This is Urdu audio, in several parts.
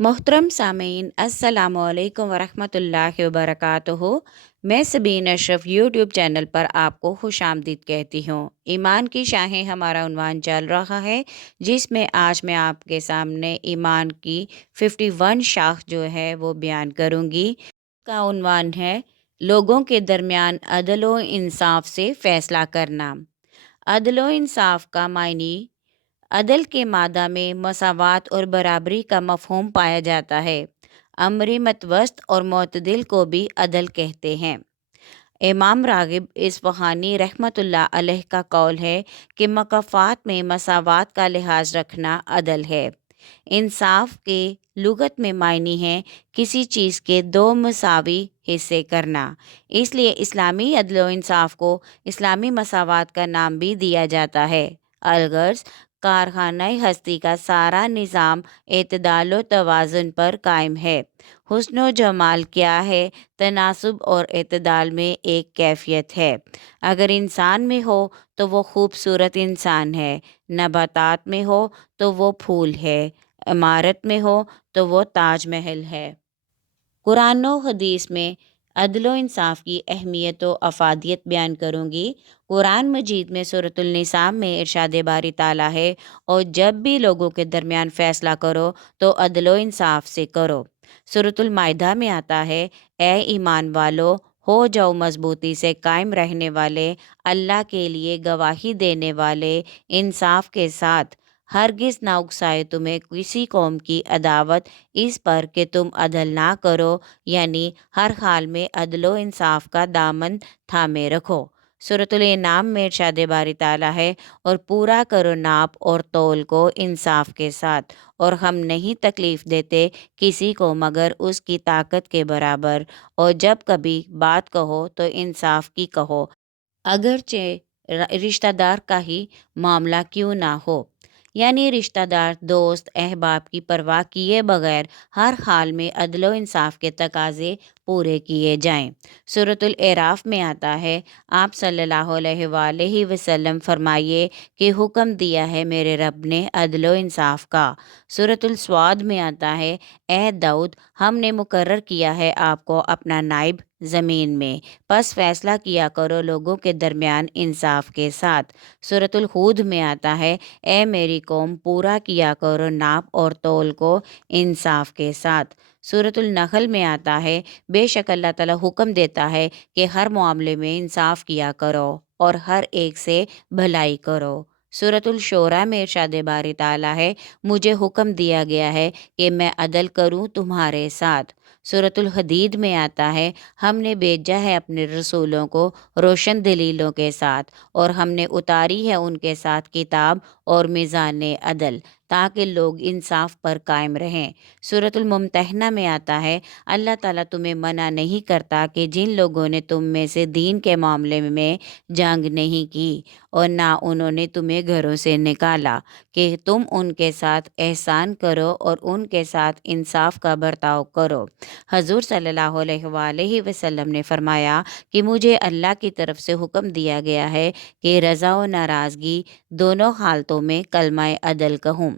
محترم سامعین، السلام علیکم ورحمۃ اللہ وبرکاتہ۔ میں سبین اشرف یوٹیوب چینل پر آپ کو خوش آمدید کہتی ہوں۔ ایمان کی شاہیں ہمارا عنوان چل رہا ہے، جس میں آج میں آپ کے سامنے ایمان کی 51 شاخ جو ہے وہ بیان کروں گی۔ کا عنوان ہے لوگوں کے درمیان عدل و انصاف سے فیصلہ کرنا۔ عدل و انصاف کا معنی عدل کے مادہ میں مساوات اور برابری کا مفہوم پایا جاتا ہے۔ امر متوسط اور معتدل کو بھی عدل کہتے ہیں۔ امام راغب اصفہانی رحمۃ اللہ علیہ کا قول ہے کہ مکافات میں مساوات کا لحاظ رکھنا عدل ہے۔ انصاف کے لغت میں معنی ہے کسی چیز کے دو مساوی حصے کرنا۔ اس لیے اسلامی عدل و انصاف کو اسلامی مساوات کا نام بھی دیا جاتا ہے۔ الغرض کارخانہ ہستی کا سارا نظام اعتدال و توازن پر قائم ہے۔ حسن و جمال کیا ہے؟ تناسب اور اعتدال میں ایک کیفیت ہے۔ اگر انسان میں ہو تو وہ خوبصورت انسان ہے، نباتات میں ہو تو وہ پھول ہے، عمارت میں ہو تو وہ تاج محل ہے۔ قرآن و حدیث میں عدل و انصاف کی اہمیت و افادیت بیان کروں گی۔ قرآن مجید میں سورۃ النساء میں ارشاد باری تعالیٰ ہے، اور جب بھی لوگوں کے درمیان فیصلہ کرو تو عدل و انصاف سے کرو۔ سورۃ المائدہ میں آتا ہے، اے ایمان والو، ہو جاؤ مضبوطی سے قائم رہنے والے، اللہ کے لیے گواہی دینے والے، انصاف کے ساتھ۔ ہرگز نہ اکسائے تمہیں کسی قوم کی عداوت اس پر کہ تم عدل نہ کرو، یعنی ہر حال میں عدل و انصاف کا دامن تھامے رکھو۔ سورۃ الانعام میں ارشاد باری تعالیٰ ہے، اور پورا کرو ناپ اور تول کو انصاف کے ساتھ، اور ہم نہیں تکلیف دیتے کسی کو مگر اس کی طاقت کے برابر، اور جب کبھی بات کہو تو انصاف کی کہو، اگرچہ رشتہ دار کا ہی معاملہ کیوں نہ ہو۔ یعنی رشتہ دار، دوست، احباب کی پرواہ کیے بغیر ہر حال میں عدل و انصاف کے تقاضے پورے کیے جائیں۔ سورۃ الاعراف میں آتا ہے، آپ صلی اللہ علیہ وآلہ وسلم فرمائیے کہ حکم دیا ہے میرے رب نے عدل و انصاف کا۔ سورۃ الصاد میں آتا ہے، اے داؤد، ہم نے مقرر کیا ہے آپ کو اپنا نائب زمین میں، پس فیصلہ کیا کرو لوگوں کے درمیان انصاف کے ساتھ۔ سورۃ الہود میں آتا ہے، اے میری قوم، پورا کیا کرو ناپ اور تول کو انصاف کے ساتھ۔ سورۃ النحل میں آتا ہے، بے شک اللہ تعالیٰ حکم دیتا ہے کہ ہر معاملے میں انصاف کیا کرو اور ہر ایک سے بھلائی کرو۔ سورۃ الشورى میں ارشاد باری تعالیٰ ہے، مجھے حکم دیا گیا ہے کہ میں عدل کروں تمہارے ساتھ۔ سورۃ الحدید میں آتا ہے، ہم نے بھیجا ہے اپنے رسولوں کو روشن دلیلوں کے ساتھ، اور ہم نے اتاری ہے ان کے ساتھ کتاب اور میزان عدل، تاکہ لوگ انصاف پر قائم رہیں۔ سورۃ الممتحنہ میں آتا ہے، اللہ تعالیٰ تمہیں منع نہیں کرتا کہ جن لوگوں نے تم میں سے دین کے معاملے میں جنگ نہیں کی اور نہ انہوں نے تمہیں گھروں سے نکالا، کہ تم ان کے ساتھ احسان کرو اور ان کے ساتھ انصاف کا برتاؤ کرو۔ حضور صلی اللہ علیہ وآلہ وسلم نے فرمایا کہ مجھے اللہ کی طرف سے حکم دیا گیا ہے کہ رضا و ناراضگی دونوں حالتوں میں کلمہ عدل کہوں۔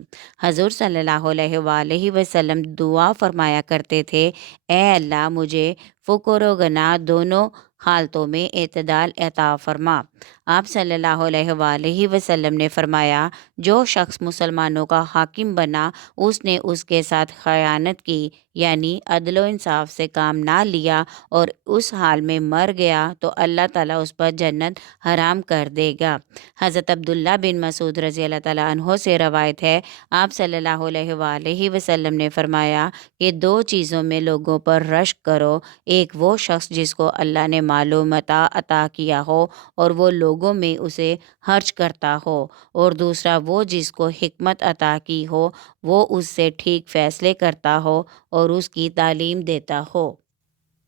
حضور صلی اللہ علیہ وآلہ وسلم دعا فرمایا کرتے تھے، اے اللہ مجھے فقر و غنا دونوں حالتوں میں اعتدال عطا فرما۔ آپ صلی اللہ علیہ وآلہ وسلم نے فرمایا، جو شخص مسلمانوں کا حاکم بنا اس نے اس کے ساتھ خیانت کی، یعنی عدل و انصاف سے کام نہ لیا اور اس حال میں مر گیا تو اللہ تعالیٰ اس پر جنت حرام کر دے گا۔ حضرت عبداللہ بن مسعود رضی اللہ تعالیٰ عنہ سے روایت ہے، آپ صلی اللہ علیہ وآلہ وسلم نے فرمایا کہ دو چیزوں میں لوگوں پر رشک کرو، ایک وہ شخص جس کو اللہ نے مال و متاع عطا کیا ہو اور وہ لوگوں میں اسے خرچ کرتا ہو، اور دوسرا وہ جس کو حکمت عطا کی ہو، وہ اس سے ٹھیک فیصلے کرتا ہو اور اس کی تعلیم دیتا ہو۔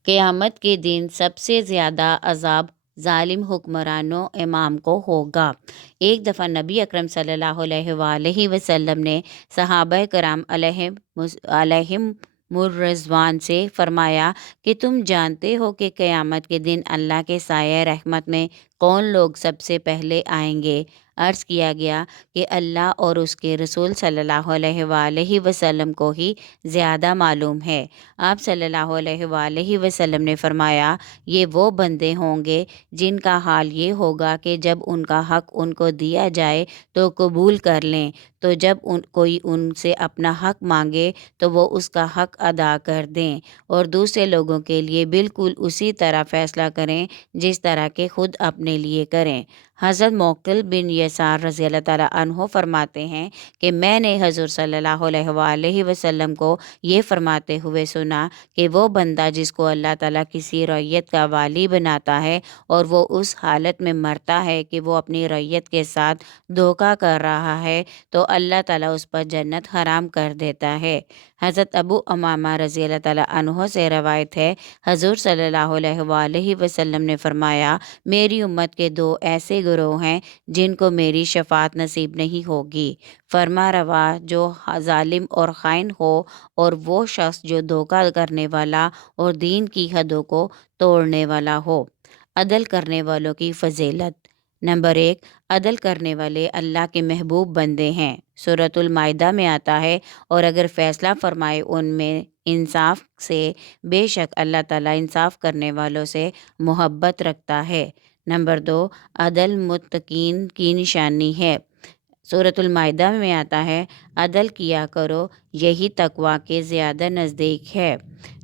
قیامت کے دن سب سے زیادہ عذاب ظالم حکمرانوں امام کو ہوگا۔ ایک دفعہ نبی اکرم صلی اللہ علیہ وآلہ وسلم نے صحابہ کرام علیہم الرضوان سے فرمایا کہ تم جانتے ہو کہ قیامت کے دن اللہ کے سایہ رحمت میں کون لوگ سب سے پہلے آئیں گے؟ عرض کیا گیا کہ اللہ اور اس کے رسول صلی اللہ علیہ وآلہ وسلم کو ہی زیادہ معلوم ہے۔ آپ صلی اللہ علیہ وآلہ وسلم نے فرمایا، یہ وہ بندے ہوں گے جن کا حال یہ ہوگا کہ جب ان کا حق ان کو دیا جائے تو قبول کر لیں، تو جب کوئی ان سے اپنا حق مانگے تو وہ اس کا حق ادا کر دیں، اور دوسرے لوگوں کے لیے بالکل اسی طرح فیصلہ کریں جس طرح کہ خود اپنے لیے کریں۔ حضرت موقل بن یسار رضی اللہ تعالیٰ عنہ فرماتے ہیں کہ میں نے حضور صلی اللہ علیہ وآلہ وسلم کو یہ فرماتے ہوئے سنا کہ وہ بندہ جس کو اللہ تعالیٰ کسی رعیت کا والی بناتا ہے اور وہ اس حالت میں مرتا ہے کہ وہ اپنی رعیت کے ساتھ دھوکہ کر رہا ہے تو اللہ تعالیٰ اس پر جنت حرام کر دیتا ہے۔ حضرت ابو امامہ رضی اللہ تعالیٰ عنہ سے روایت ہے، حضور صلی اللہ علیہ وآلہ وسلم نے فرمایا، میری امت کے دو ایسے گروہ ہیں جن کو میری شفاعت نصیب نہیں ہوگی، فرما روا جو ظالم اور خائن ہو، اور وہ شخص جو دھوکہ کرنے والا اور دین کی حدوں کو توڑنے والا ہو۔ عدل کرنے والوں کی فضیلت۔ نمبر 1، عدل کرنے والے اللہ کے محبوب بندے ہیں۔ سورۃ المائدہ میں آتا ہے، اور اگر فیصلہ فرمائے ان میں انصاف سے، بے شک اللہ تعالیٰ انصاف کرنے والوں سے محبت رکھتا ہے۔ نمبر 2، عدل متقین کی نشانی ہے۔ سورۃ المائدہ میں آتا ہے، عدل کیا کرو، یہی تقویٰ کے زیادہ نزدیک ہے۔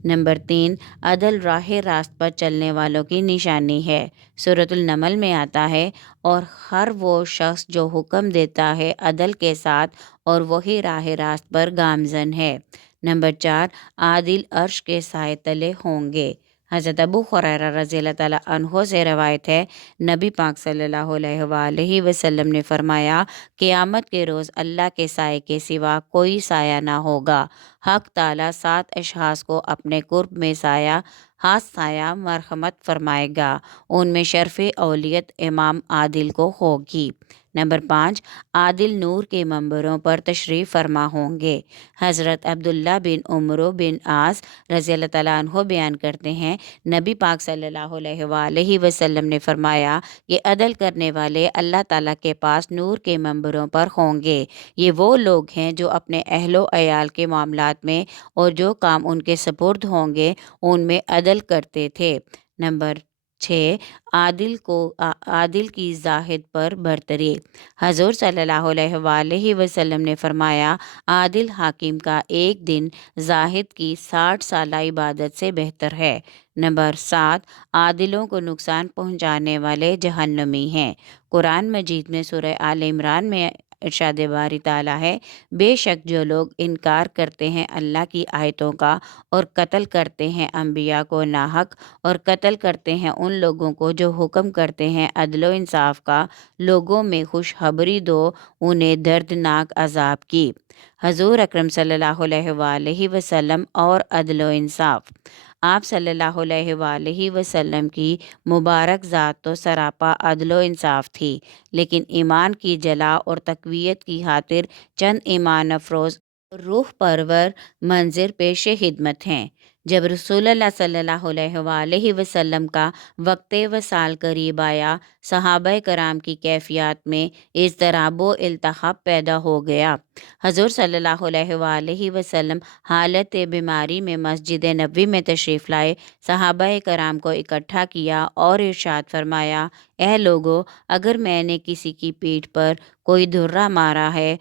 نمبر 3، عدل راہ راست پر چلنے والوں کی نشانی ہے۔ سورۃ النمل میں آتا ہے، اور ہر وہ شخص جو حکم دیتا ہے عدل کے ساتھ اور وہی راہ راست پر گامزن ہے۔ نمبر 4، عادل عرش کے سائے تلے ہوں گے۔ حضرت ابو ہریرہ رضی اللہ تعالیٰ عنہ سے روایت ہے، نبی پاک صلی اللہ علیہ وآلہ وسلم نے فرمایا، قیامت کے روز اللہ کے سائے کے سوا کوئی سایہ نہ ہوگا۔ حق تعالیٰ 7 اشخاص کو اپنے قرب میں سایہ مرحمت فرمائے گا، ان میں شرف اولیت امام عادل کو ہوگی۔ نمبر 5، عادل نور کے منبروں پر تشریف فرما ہوں گے۔ حضرت عبداللہ بن عمرو بن عاص رضی اللہ تعالیٰ عنہ بیان کرتے ہیں، نبی پاک صلی اللہ علیہ وآلہ وسلم نے فرمایا کہ عدل کرنے والے اللہ تعالیٰ کے پاس نور کے منبروں پر ہوں گے۔ یہ وہ لوگ ہیں جو اپنے اہل و عیال کے معاملات میں اور جو کام ان کے سپرد ہوں گے ان میں عدل کرتے تھے۔ نمبر 6، عادل کی زاہد پر برتری۔ حضور صلی اللہ علیہ وآلہ وسلم نے فرمایا، عادل حاکم کا ایک دن زاہد کی 60 سالہ عبادت سے بہتر ہے۔ نمبر 7، عادلوں کو نقصان پہنچانے والے جہنمی ہیں۔ قرآن مجید میں سورہ آل عمران میں ارشاد باری تعالیٰ ہے، بے شک جو لوگ انکار کرتے ہیں اللہ کی آیتوں کا اور قتل کرتے ہیں انبیاء کو ناحق، اور قتل کرتے ہیں ان لوگوں کو جو حکم کرتے ہیں عدل و انصاف کا، لوگوں میں خوشخبری دو انہیں دردناک عذاب کی۔ حضور اکرم صلی اللہ علیہ وآلہ وسلم اور عدل و انصاف۔ آپ صلی اللہ علیہ وآلہ وسلم کی مبارک ذات تو سراپا عدل و انصاف تھی، لیکن ایمان کی جلا اور تقویت کی خاطر چند ایمان افروز روح پرور منظر پیش خدمت ہیں۔ جب رسول اللہ صلی اللہ علیہ وآلہ وسلم کا وقت وصال قریب آیا، صحابہ کرام کی کیفیات میں اضطراب و التہاب پیدا ہو گیا۔ حضور صلی اللہ علیہ وآلہ وسلم حالت بیماری میں مسجد نبوی میں تشریف لائے، صحابہ کرام کو اکٹھا کیا اور ارشاد فرمایا، اے لوگو، اگر میں نے کسی کی پیٹھ پر کوئی دھرا مارا ہے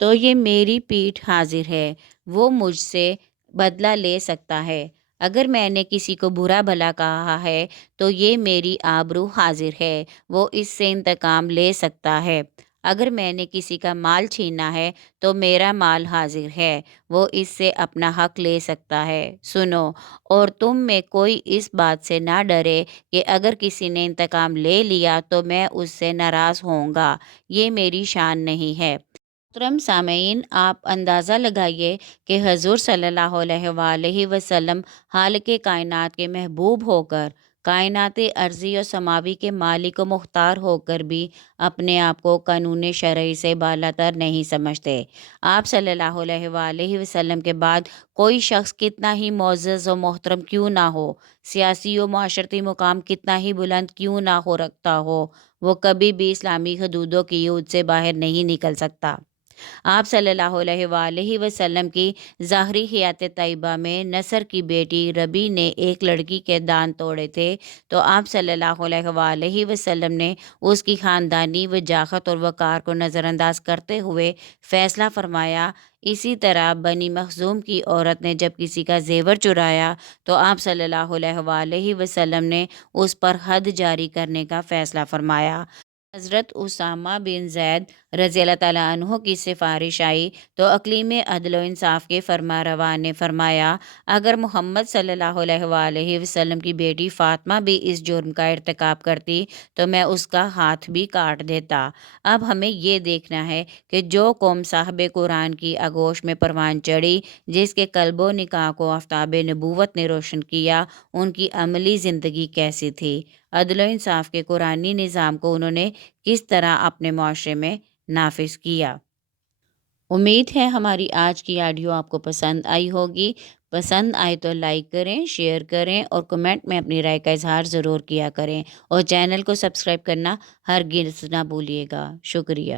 تو یہ میری پیٹھ حاضر ہے، وہ مجھ سے بدلہ لے سکتا ہے۔ اگر میں نے کسی کو برا بھلا کہا ہے تو یہ میری آبرو حاضر ہے، وہ اس سے انتقام لے سکتا ہے۔ اگر میں نے کسی کا مال چھینا ہے تو میرا مال حاضر ہے، وہ اس سے اپنا حق لے سکتا ہے۔ سنو، اور تم میں کوئی اس بات سے نہ ڈرے کہ اگر کسی نے انتقام لے لیا تو میں اس سے ناراض ہوں گا، یہ میری شان نہیں ہے۔ محترم سامعین، آپ اندازہ لگائیے کہ حضور صلی اللہ علیہ وآلہ وسلم خالق کائنات کے محبوب ہو کر کائنات ارضی اور سماوی کے مالک و مختار ہو کر بھی اپنے آپ کو قانون شرعی سے بالاتر نہیں سمجھتے۔ آپ صلی اللہ علیہ وآلہ وسلم کے بعد کوئی شخص کتنا ہی معزز و محترم کیوں نہ ہو، سیاسی و معاشرتی مقام کتنا ہی بلند کیوں نہ ہو رکھتا ہو، وہ کبھی بھی اسلامی حدودوں کی حدود سے باہر نہیں نکل سکتا۔ آپ صلی اللہ علیہ وآلہ وسلم کی ظاہری حیات طیبہ میں نصر کی بیٹی ربی نے ایک لڑکی کے دانت توڑے تھے، تو آپ صلی اللہ علیہ وآلہ وسلم نے اس کی خاندانی وجاہت اور وقار کو نظر انداز کرتے ہوئے فیصلہ فرمایا۔ اسی طرح بنی مخزوم کی عورت نے جب کسی کا زیور چرایا تو آپ صلی اللہ علیہ وآلہ وسلم نے اس پر حد جاری کرنے کا فیصلہ فرمایا۔ حضرت اسامہ بن زید رضی اللہ تعالیٰ عنہ کی سفارش آئی تو اقلیم عدل و انصاف کے فرما روا نے فرمایا، اگر محمد صلی اللہ علیہ وآلہ وسلم کی بیٹی فاطمہ بھی اس جرم کا ارتکاب کرتی تو میں اس کا ہاتھ بھی کاٹ دیتا۔ اب ہمیں یہ دیکھنا ہے کہ جو قوم صاحب قرآن کی آغوش میں پروان چڑھی، جس کے قلب و نگاہ کو آفتاب نبوت نے روشن کیا، ان کی عملی زندگی کیسی تھی، عدل و انصاف کے قرآنی نظام کو انہوں نے کس طرح اپنے معاشرے میں نافذ کیا۔ امید ہے ہماری آج کی آڈیو آپ کو پسند آئی ہوگی۔ پسند آئے تو لائک کریں، شیئر کریں اور کمنٹ میں اپنی رائے کا اظہار ضرور کیا کریں، اور چینل کو سبسکرائب کرنا ہرگز نہ بھولیے گا۔ شکریہ۔